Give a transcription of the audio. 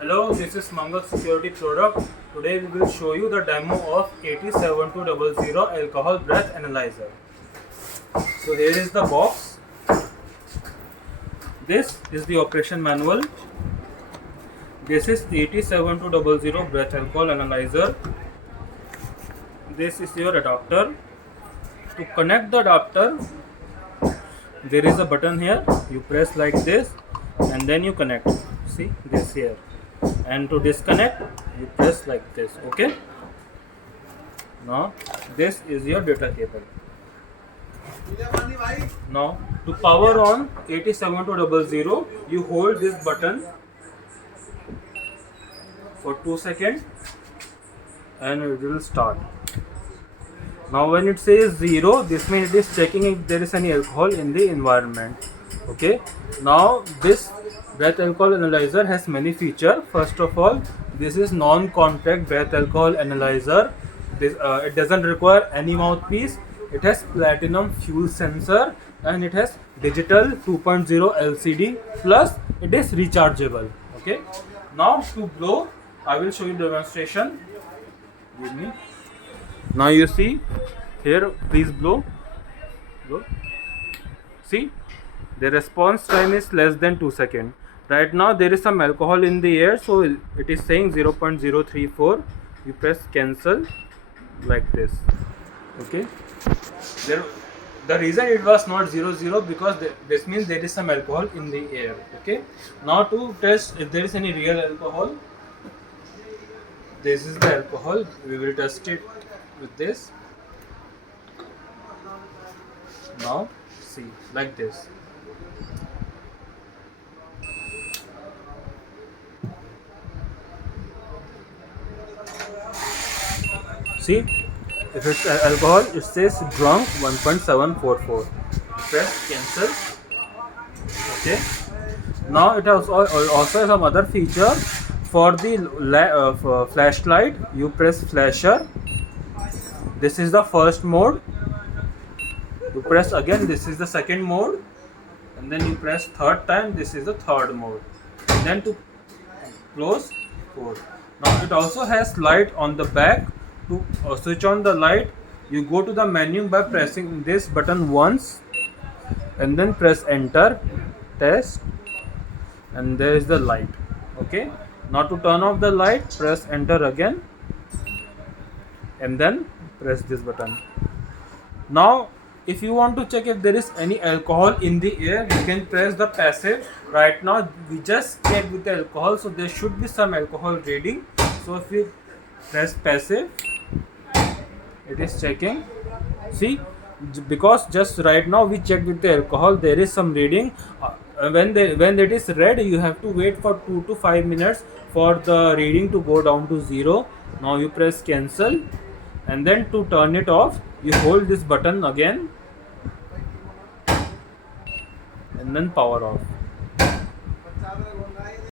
Hello, this is Mangal Security Product. Today we will show you the demo of 87200 alcohol breath analyzer. So here is the box. This is the operation manual. This is 87200 breath alcohol analyzer. This is your adapter. To connect the adapter, there is a button here. You press like this and then you connect. See this here. And to disconnect, you press like this. Okay. Now this is your data cable. Now to power on 87200, you hold this button for 2 seconds and it will start. Now when it says 0, this means it is checking if there is any alcohol in the environment. Okay. Now this breath alcohol analyzer has many features. First of all, this is non-contact breath alcohol analyzer. It doesn't require any mouthpiece. It has platinum fuel sensor and it has digital 2.0 LCD, plus it is rechargeable. Okay. Now to blow, I will show you demonstration. Give me. Now you see here, please blow. See, the response time is less than 2 seconds. Right now there is some alcohol in the air, so it is saying 0.034. You press cancel like this. Okay. The reason it was not 00 because this means there is some alcohol in the air. Okay. Now to test if there is any real alcohol, this is the alcohol. We will test it with this. Now see, like this. See, if it's alcohol, it says drunk 1.744. Press cancel. Okay. Now it has also some other feature. For the flashlight, you press flasher. This is the first mode. You press again. This is the second mode, and then you press third time. This is the third mode. And then to close, 4. Now it also has light on the back. To switch on the light, you go to the menu by pressing this button once and then press enter, test, and there is the light. Okay. Now to turn off the light, press enter again and then press this button. Now if you want to check if there is any alcohol in the air, you can press the passive. Right now we just checked with the alcohol, so there should be some alcohol reading. So if you press passive, it is checking. See, because just right now we checked with the alcohol, there is some reading. When it is red, you have to wait for 2 to 5 minutes for the reading to go down to 0. Now you press cancel, and then to turn it off, you hold this button again and then power off.